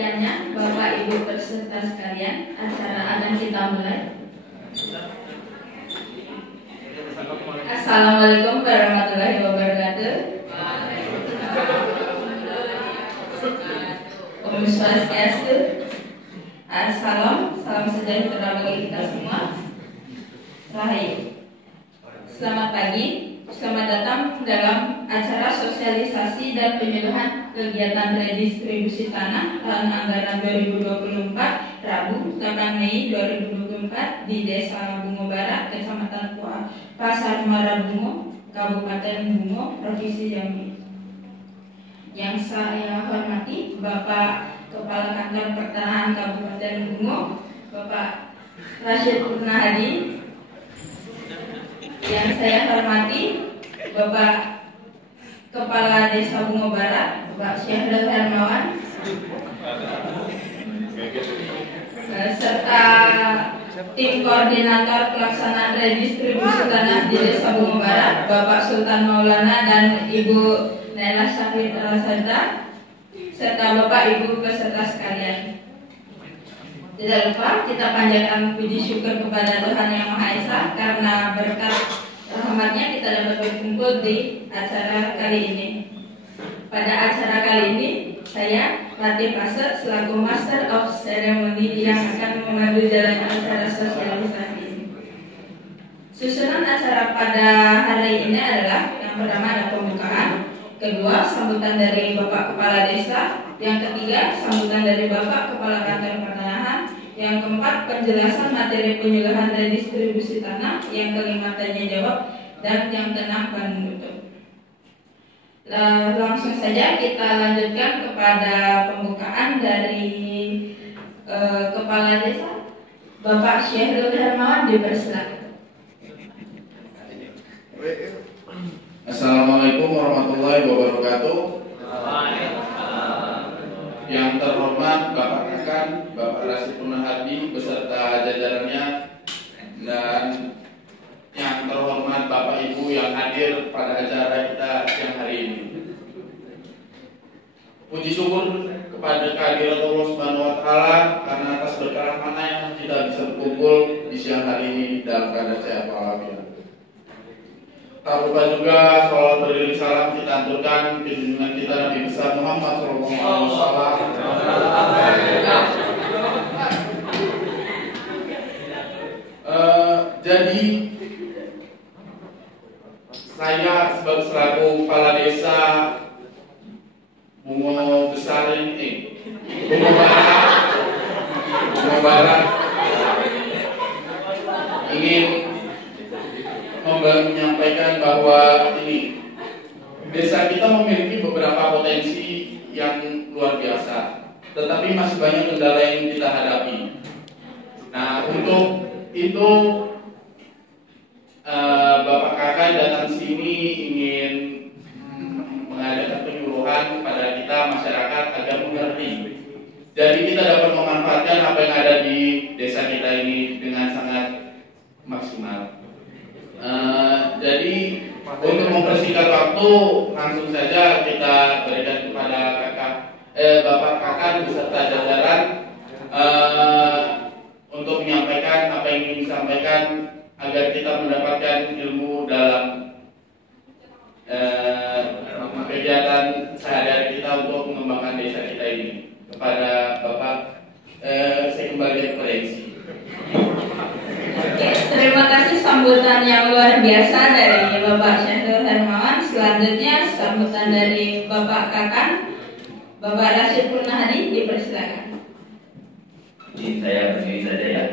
perhatiannya, Bapak Ibu peserta sekalian, acara akan kita mulai. Assalamualaikum warahmatullahi wabarakatuh. Om Swastiastu. Salam sejahtera bagi kita semua. Rahayu. Selamat pagi, selamat datang dalam acara sosialisasi dan penyuluhan kegiatan redistribusi tanah tahun anggaran 2024 Rabu 8 Mei 2024 di Desa Bungo Barat, Kecamatan Pasar Muara Bungo, Kabupaten Bungo, Provinsi Jambi. Yang saya hormati Bapak Kepala Kantor Pertanahan Kabupaten Bungo, Bapak Rashid Purnahadi. Yang saya hormati Bapak Kepala Desa Bungo Barat, Bapak Syahrul Hermawan, serta tim koordinator pelaksanaan redistribusi tanah di Desa Bungo Barat, Bapak Sultan Maulana dan Ibu Naila Syahid Al-Sadda, serta Bapak Ibu peserta sekalian. Tidak lupa kita panjatkan puji syukur kepada Tuhan Yang Maha Esa karena berkat rahmatnya kita dapat berkumpul di acara kali ini. Pada acara kali ini saya Latif Pasar selaku Master of Ceremony yang akan memandu jalannya acara sosialisasi ini. Susunan acara pada hari ini adalah yang pertama ada pembukaan, kedua sambutan dari Bapak Kepala Desa, yang ketiga sambutan dari Bapak Kepala Kantor Pertanahan, yang keempat penjelasan materi penyuluhan redistribusi tanah, yang kelima tanya jawab, dan yang keenam penutup. Langsung saja kita lanjutkan kepada pembukaan dari Kepala Desa, Bapak Syahrul Hermawan, dipersilakan. Assalamualaikum warahmatullahi wabarakatuh. Yang terhormat Bapak Kakan, Bapak Rashid Purnahadi beserta jajarannya, dan yang terhormat Bapak Ibu yang hadir pada acara kita siang hari ini. Puji syukur kepada kehadirat Allah Subhanahu wa Ta'ala karena atas berkah rahmatnya yang kita bisa berkumpul di siang hari ini dalam keadaan sehat walafiat. Tak lupa juga sholawat beriring salam kita aturkan ke junjungan kita Nabi besar Muhammad SAW. Jadi saya selaku kepala desa Bungo Besar ini, Bungo Barat ingin menyampaikan bahwa ini desa kita memiliki beberapa potensi yang luar biasa, tetapi masih banyak kendala yang kita hadapi. Nah, untuk itu Bapak Kakak datang sini ingin mengadakan penyuluhan kepada kita masyarakat agar mengerti. Jadi kita dapat memanfaatkan apa yang ada di desa kita ini dengan sangat maksimal. Jadi untuk mempersingkat waktu, langsung saja kita berikan kepada Bapak Kakak beserta jajaran untuk menyampaikan apa yang ingin disampaikan agar kita mendapatkan ilmu dalam kegiatan sehari-hari kita untuk mengembangkan desa kita ini. Kepada Bapak, saya kembali ke reaksi. Terima kasih sambutan yang luar biasa dari Bapak Syahrul Hermawan. Selanjutnya sambutan dari Bapak Kakan, Bapak Rashid Purnahadi, dipersilakan. Ini saya berdiri saja ya.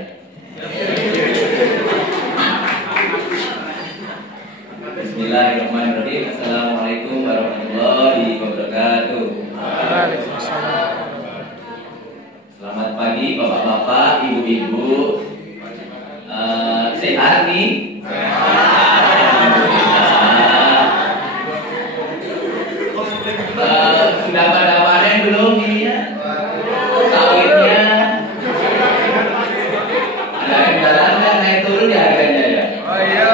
Bismillahirrahmanirrahim. Assalamualaikum warahmatullahi wabarakatuh. Selamat pagi bapak-bapak, ibu-ibu. Sehat nih? Sudah pada panen belum ini ya? Sawitnya ada yang jalan kan naik turun ya harganya ya? Oh iya.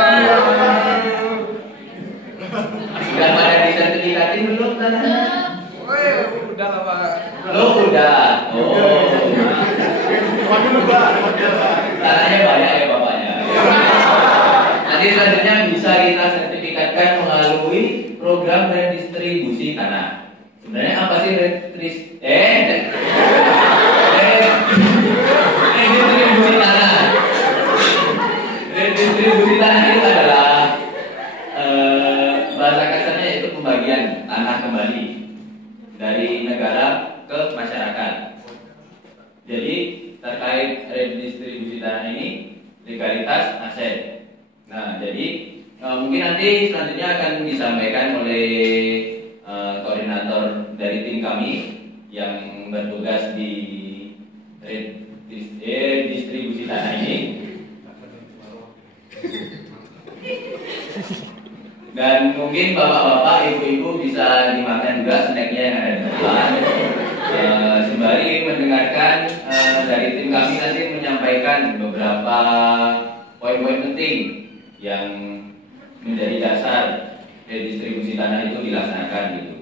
Sudah pada disertifikatin belum tanahnya? Udah lah Pak. Lo udah. Oh. Tanahnya banyak ya bapaknya. Nanti selanjutnya bisa kita sertifikatkan melalui program redistribusi tanah. Sebenarnya apa sih redistribusi tanah? Redistribusi tanah itu adalah bahasa kasarnya itu pembagian tanah kembali dari negara ke masyarakat. Jadi terkait redistribusi tanah ini legalitas aset. Nah, jadi mungkin nanti selanjutnya akan disampaikan oleh koordinator dari tim kami yang bertugas di distribusi tanah ini. Dan mungkin bapak-bapak, ibu-ibu bisa dimakan juga snacknya yang ada di depan. Sembari mendengarkan dari tim kami nanti menyampaikan beberapa poin-poin penting yang menjadi dasar redistribusi tanah itu dilaksanakan gitu.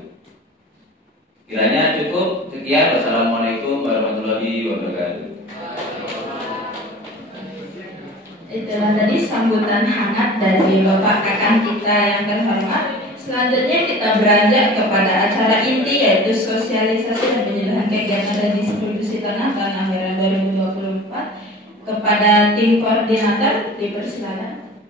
Kiranya cukup. Sekian. Wassalamualaikum warahmatullahi wabarakatuh. Itulah tadi sambutan hangat dari Bapak Kakang kita yang terhormat. Selanjutnya kita beranjak kepada acara inti, yaitu sosialisasi dan penyerahan kegiatan redistribusi tanah Merah 2024 kepada tim koordinator. Dipersilakan.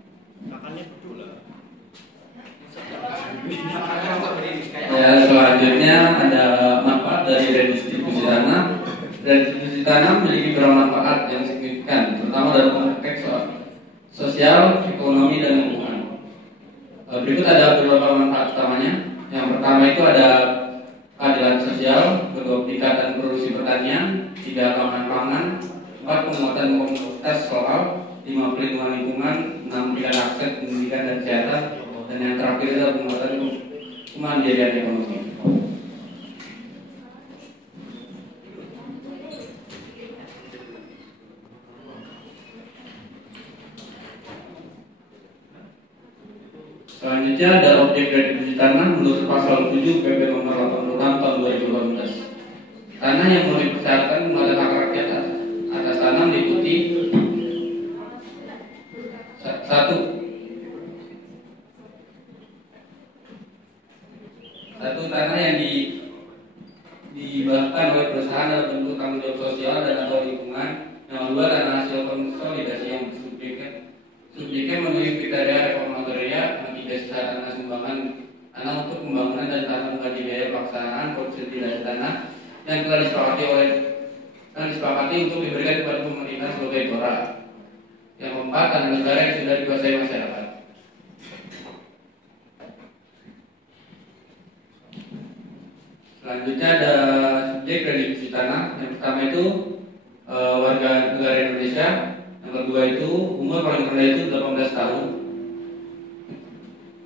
Ya, selanjutnya ada manfaat dari redistribusi tanah. Redistribusi tanah memiliki beberapa manfaat yang signifikan, terutama dalam konteks sosial, ekonomi, dan lingkungan. Berikut ada beberapa manfaat utamanya. Yang pertama itu ada keadilan sosial, kedua peningkatan produksi pertanian, tiga keamanan pangan, empat penguatan komunitas lokal, lima perlindungan lingkungan, enam bidang akses pendidikan dan kesehatan, dan yang terakhir adalah penguatan kemandirian ekonomi. Selanjutnya ada objek redistribusi tanah menurut pasal 7 PP nomor 86 tahun 2018. Tanah yang mau dipersyaraatkan pada hak rakyat atas tanah meliputi satu tanah yang dibahkan oleh perusahaan dalam bentuk tanggung jawab sosial dan atau lingkungan. Yang kedua, tanah hasil konsolidasi yang subjeknya memenuhi kriteria reformatoria. Yang tiga, sisa tanah sumbangan tanah untuk pembangunan dan tanah bagi biaya pelaksanaan konsolidasi tanah yang telah disepakati untuk diberikan kepada pemerintah sebagai tora. Yang keempat, tanah negara yang sudah dikuasai masyarakat. Selanjutnya ada subjek redistribusi tanah. Yang pertama itu warga negara Indonesia. Yang kedua itu umur paling rendah itu 18 tahun.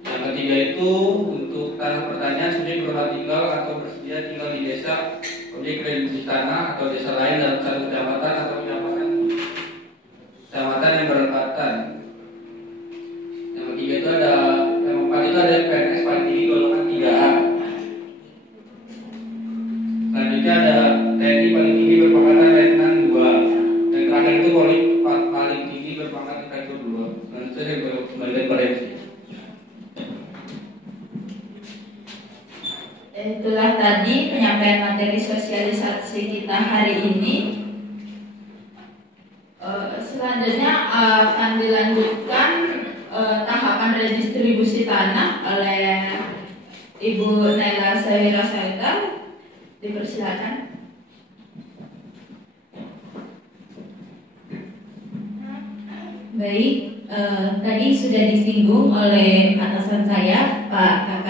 Yang ketiga itu untuk tanah pertanian subjek berhak tinggal atau bersedia tinggal di desa objek redistribusi tanah atau desa lain dalam satu kecamatan atau kecamatan yang berdekatan. Yang ketiga itu ada yang keempat itu ada PNS paling tinggi golongan 3A. Selanjutnya ada TNI paling tinggi berpangkatan Letnan 2. Dan terakhir itu paling tinggi berpangkat Inspektur 2. Selanjutnya saya kembalikan pada MC. Itulah tadi penyampaian materi sosialisasi kita hari ini. Selanjutnya akan dilanjutkan tahapan redistribusi tanah oleh Ibu Naila Sahira Saita. Dipersilakan. Baik, tadi sudah disinggung oleh atasan saya, Pak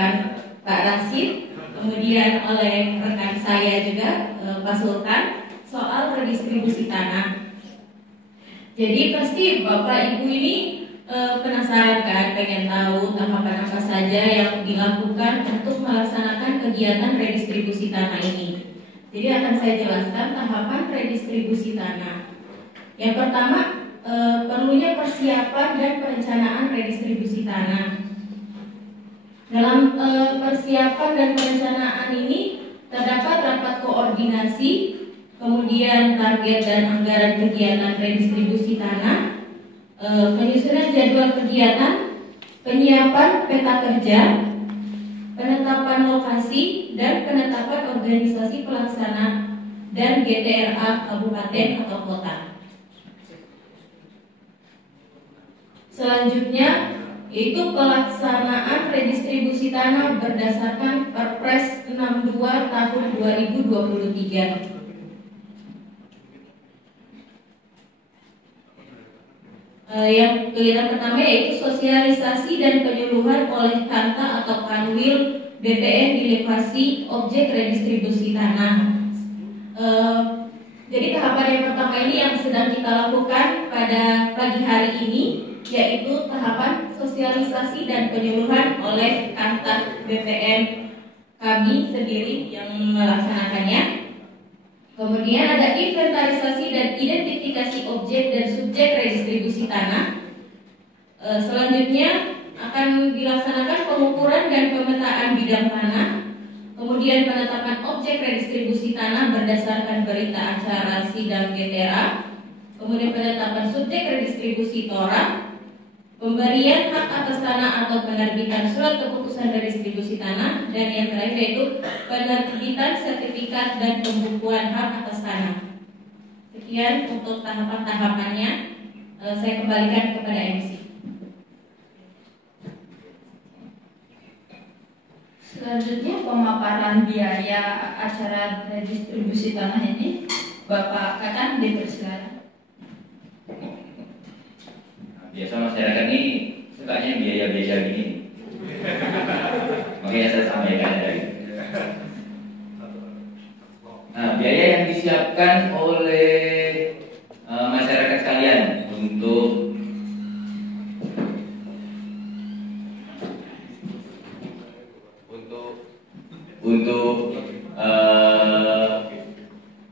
Rasid, kemudian oleh rekan saya juga, Pak Sultan, soal redistribusi tanah. Jadi pasti Bapak Ibu ini penasaran kan, pengen tahu tahapan apa saja yang dilakukan untuk melaksanakan kegiatan redistribusi tanah ini. Jadi akan saya jelaskan tahapan redistribusi tanah. Yang pertama, perlunya persiapan dan perencanaan redistribusi tanah. Dalam persiapan dan perencanaan ini terdapat rapat koordinasi, kemudian target dan anggaran kegiatan redistribusi tanah, penyusunan jadwal kegiatan, penyiapan peta kerja, penetapan lokasi, dan penetapan organisasi pelaksana dan GTRA kabupaten atau kota. Selanjutnya yaitu pelaksanaan redistribusi tanah berdasarkan Perpres 62 tahun 2023. Yang kegiatan pertama yaitu sosialisasi dan penyuluhan oleh Kanta atau Kanwil BPN di lokasi objek redistribusi tanah. Jadi tahapan yang pertama ini yang sedang kita lakukan pada pagi hari ini, yaitu tahapan sosialisasi dan penyuluhan oleh Kanta BPN kami sendiri yang melaksanakannya. Kemudian ada inventarisasi dan identifikasi objek dan subjek redistribusi tanah. Selanjutnya akan dilaksanakan pengukuran dan pemetaan bidang tanah. Kemudian penetapan objek redistribusi tanah berdasarkan berita acara sidang GTRA. Kemudian penetapan subjek redistribusi TORA. Pemberian hak atas tanah atau penerbitan surat keputusan redistribusi tanah, dan yang terakhir yaitu penerbitan sertifikat dan pembukuan hak atas tanah. Sekian untuk tahapan-tahapannya. Saya kembalikan kepada MC. Selanjutnya pemaparan biaya acara redistribusi tanah ini, Bapak Kakan dipersilakan. Biasa masyarakat ini sukanya biaya-biaya gini, makanya saya sampaikan tadi. Nah, biaya yang disiapkan oleh masyarakat sekalian untuk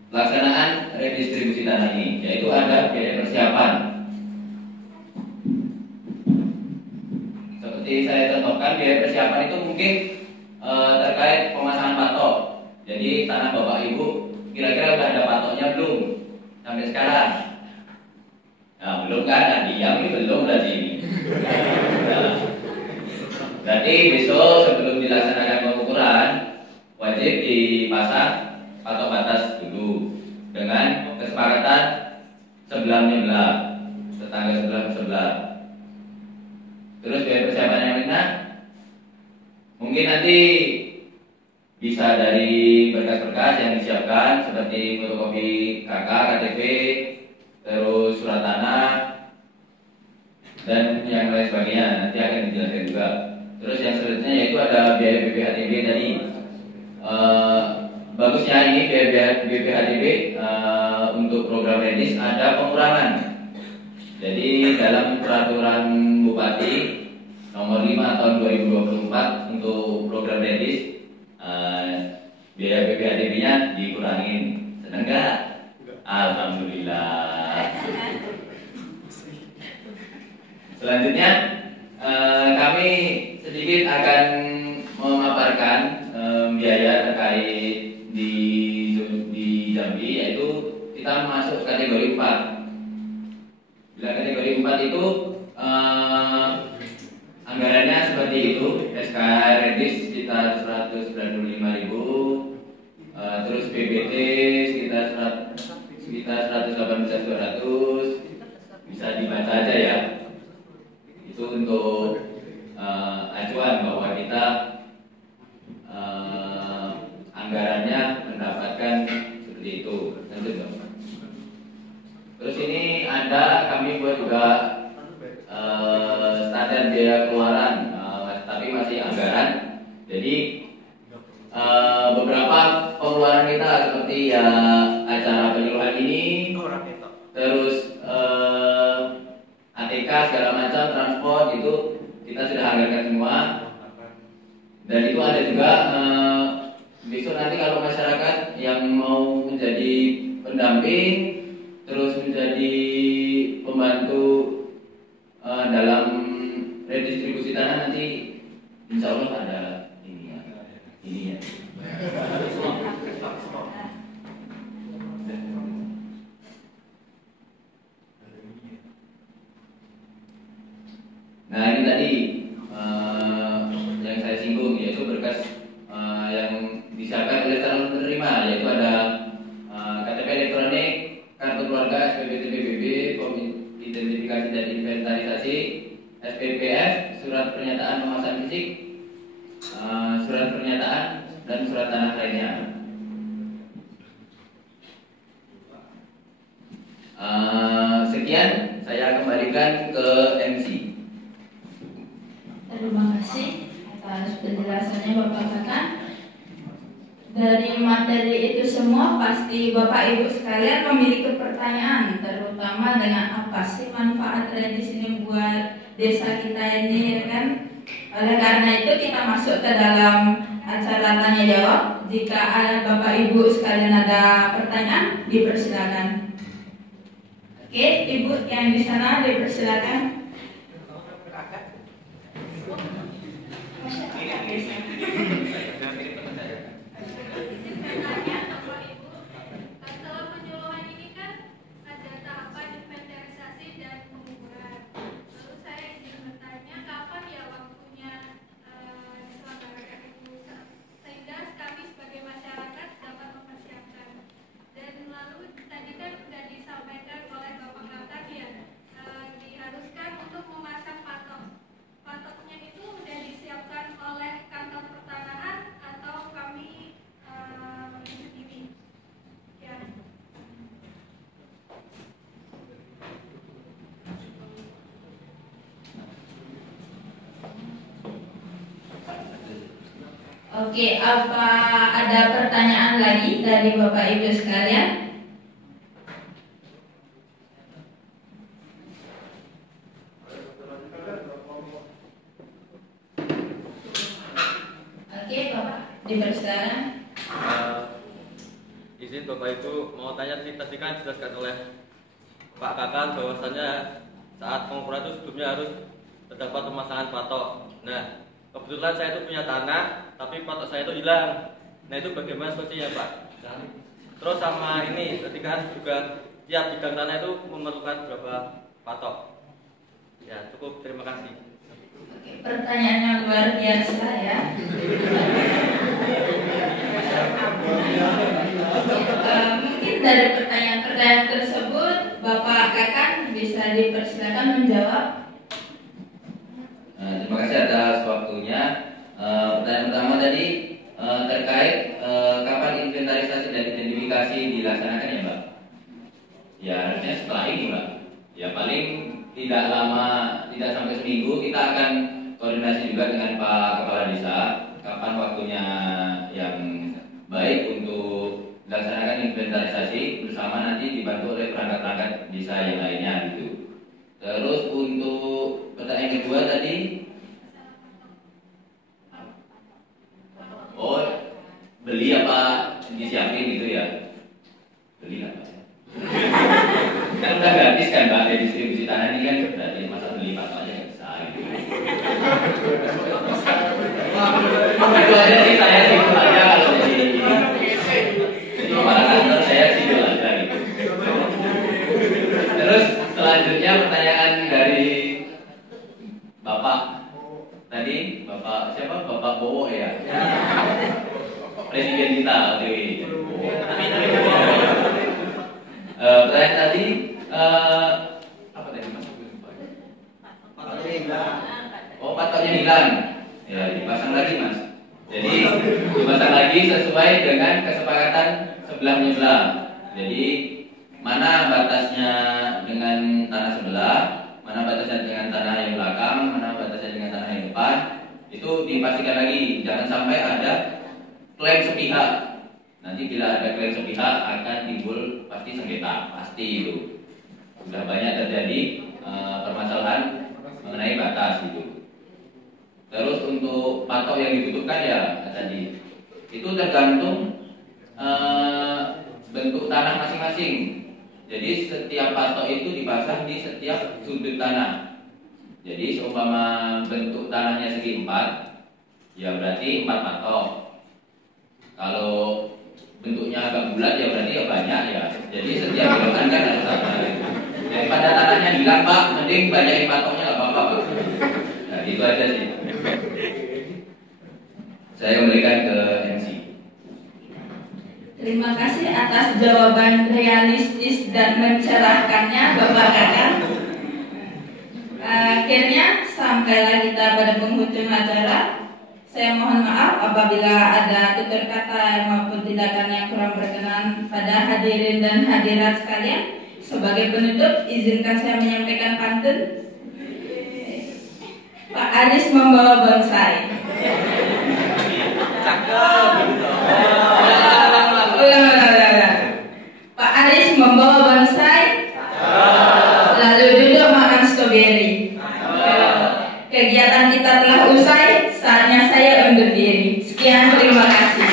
pelaksanaan redistribusi tanah ini, yaitu ada biaya persiapan. Seperti saya contohkan, biaya persiapan itu mungkin terkait pemasangan patok. Jadi tanah Bapak Ibu kira-kira sudah ada patoknya belum sampai sekarang? Nah, belum kan? Nah, diam ini belum berarti. Nah, berarti besok sebelum dilaksanakan pengukuran wajib dipasang patok batas dulu dengan kesepakatan sebelah-belah, tetangga sebelah-sebelah. Terus biaya persiapan yang mana? Mungkin nanti bisa dari berkas-berkas yang disiapkan seperti fotokopi KK, KTP, terus surat tanah dan yang lain sebagainya. Nanti akan dijelaskan juga. Terus yang selanjutnya yaitu ada biaya BPHTB tadi. Bagusnya ini biaya BPHTB untuk program redis ada pengurangan. Jadi dalam peraturan Bupati nomor 5 tahun 2024 untuk program redis, biaya BPHTB-nya dikurangin. Senang nggak? Alhamdulillah. Selanjutnya kami sedikit akan memaparkan biaya terkait di Jambi, yaitu kita masuk kategori 4. Bila kategori 4 itu anggarannya seperti itu. SK redis sekitar 195.000, terus PBT sekitar 118.200. Bisa dibaca aja ya. Itu untuk acuan bahwa kita anggarannya mendapatkan seperti itu. Terus ini ada kami buat juga standar biaya keluaran, tapi masih anggaran. Jadi beberapa pengeluaran kita seperti ya acara penyuluhan ini, terus ATK segala macam, transport itu kita sudah anggarkan semua. Dan itu ada juga besok nanti kalau masyarakat yang mau menjadi pendamping, terus menjadi pembantu dalam redistribusi tanah, nanti insya Allah ada ini ya. berkas yang disiapkan oleh calon penerima, yaitu ada KTP elektronik, kartu keluarga, SPP TPBB, form identifikasi dan inventarisasi, SPPF, surat pernyataan pemasangan fisik, surat pernyataan dan surat tanah lainnya. Sekian, saya kembalikan ke MC. Terima kasih atas penjelasannya Bapak Kakak. Dari materi itu semua pasti Bapak Ibu sekalian memiliki pertanyaan, terutama dengan apa sih manfaat redis ini buat desa kita ini, ya kan? Oleh karena itu kita masuk ke dalam acara tanya jawab. Jika ada Bapak Ibu sekalian ada pertanyaan, dipersilakan. Oke, Ibu yang di sana dipersilakan. Setelah penyuluhan ini kan ada tahapan inventarisasi dan pengukuran. Lalu saya ingin bertanya kapan ya waktunya diselenggarakan itu, sehingga kami sebagai masyarakat dapat mempersiapkan. Dan lalu tadi kan sudah disampaikan oleh Bapak Kakak ya, diharuskan untuk memasang patok. Patoknya itu sudah disiapkan oleh kantor pertanahan atau kami sendiri? Ya. Oke, apa ada pertanyaan lagi dari Bapak Ibu sekalian? Oke, Bapak, dipersilakan. Izin Bapak Ibu mau tanya sih, tadi kan dijelaskan oleh Pak Kakak bahwasannya saat pengukuran itu sebelumnya harus terdapat pemasangan patok. Nah, kebetulan saya itu punya tanah, tapi patok saya itu hilang. Nah, itu bagaimana solusinya Pak? Terus sama ini, tadi kan juga tiap bidang tanah itu memerlukan berapa patok? Ya, cukup, terima kasih. Oke, pertanyaan yang luar biasa ya. Mungkin dari pertanyaan tersebut Bapak Kakak bisa dipersilakan menjawab. Terima kasih atas waktunya. Pertanyaan pertama tadi terkait kapan inventarisasi dan identifikasi dilaksanakan ya Mbak? Ya harusnya setelah ini Mbak. Ya paling tidak lama, tidak sampai seminggu kita akan koordinasi juga dengan Pak Kepala Desa kapan waktunya yang baik untuk dilaksanakan inventarisasi bersama, nanti dibantu oleh perangkat-perangkat desa yang lainnya gitu. Terus untuk pertanyaan kedua tadi, oh beli apa disiapin gitu ya? Beli lah Pak. Kan udah gratis kan Pak, ada distribusi tanah ini kan gratis, masa beli patok aja nggak bisa gitu. Itu aja sih, saya simpel aja kalau jadi para kantor saya simpel aja gitu. Terus selanjutnya pertanyaan dari Bapak tadi, Bapak siapa? Bapak Bowo ya, Presiden kita OTW. Pertanyaan tadi apa tadi Mas? Patoknya hilang. Oh patoknya hilang. Ya dipasang lagi Mas. Jadi dipasang lagi sesuai dengan kesepakatan sebelah menyebelah. Jadi mana batasnya dengan tanah sebelah, mana batasnya dengan tanah yang belakang, mana batasnya dengan tanah yang depan, itu dipastikan lagi. Jangan sampai ada klaim sepihak. Nanti bila ada klaim sepihak akan timbul pasti sengketa, pasti itu. Sudah banyak terjadi permasalahan mengenai batas itu. Terus untuk patok yang dibutuhkan ya tadi itu tergantung bentuk tanah masing-masing. Jadi setiap patok itu dipasang di setiap sudut tanah. Jadi seumpama bentuk tanahnya segi 4, ya berarti 4 patok. Kalau bentuknya agak bulat ya berarti ya banyak ya. Jadi setiap belokan kan harus ada. Daripada tanahnya hilang Pak, mending banyakin patoknya nggak apa-apa Pak. Nah itu aja sih. Saya kembalikan ke MC. Terima kasih atas jawaban realistis dan mencerahkannya Bapak Kakak. Akhirnya sampailah kita pada penghujung acara. Saya mohon maaf apabila ada tutur kata maupun tindakan yang kurang berkenan pada hadirin dan hadirat sekalian. Sebagai penutup, izinkan saya menyampaikan pantun. Pak Aris membawa bonsai. Pak Aris membawa bonsai, lalu duduk makan stroberi. Kegiatan kita telah usai, saatnya saya undur diri. Sekian, terima kasih.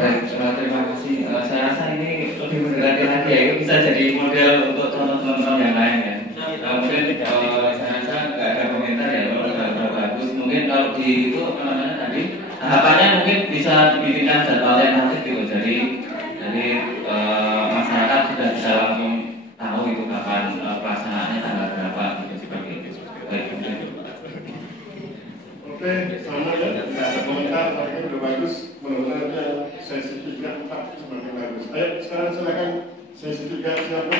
Baik, terima kasih. Saya rasa ini lebih mendekati lagi ya, itu bisa jadi model untuk teman-teman yang lain ya. Mungkin saya rasa nggak ada komentar ya, kalau sudah bagus. Mungkin kalau di itu apa namanya tadi, harapannya mungkin bisa dibikinkan jadwal yang aktif gitu. Jadi masyarakat sudah bisa langsung tahu itu kapan pelaksanaannya tanggal berapa gitu seperti itu. Baik, Oke, sama ya, tidak ada komentar, tapi sudah bagus. Mudah-mudahan sesi 3, 4 semakin bagus. Ayo sekarang silakan sesi 3 siapa?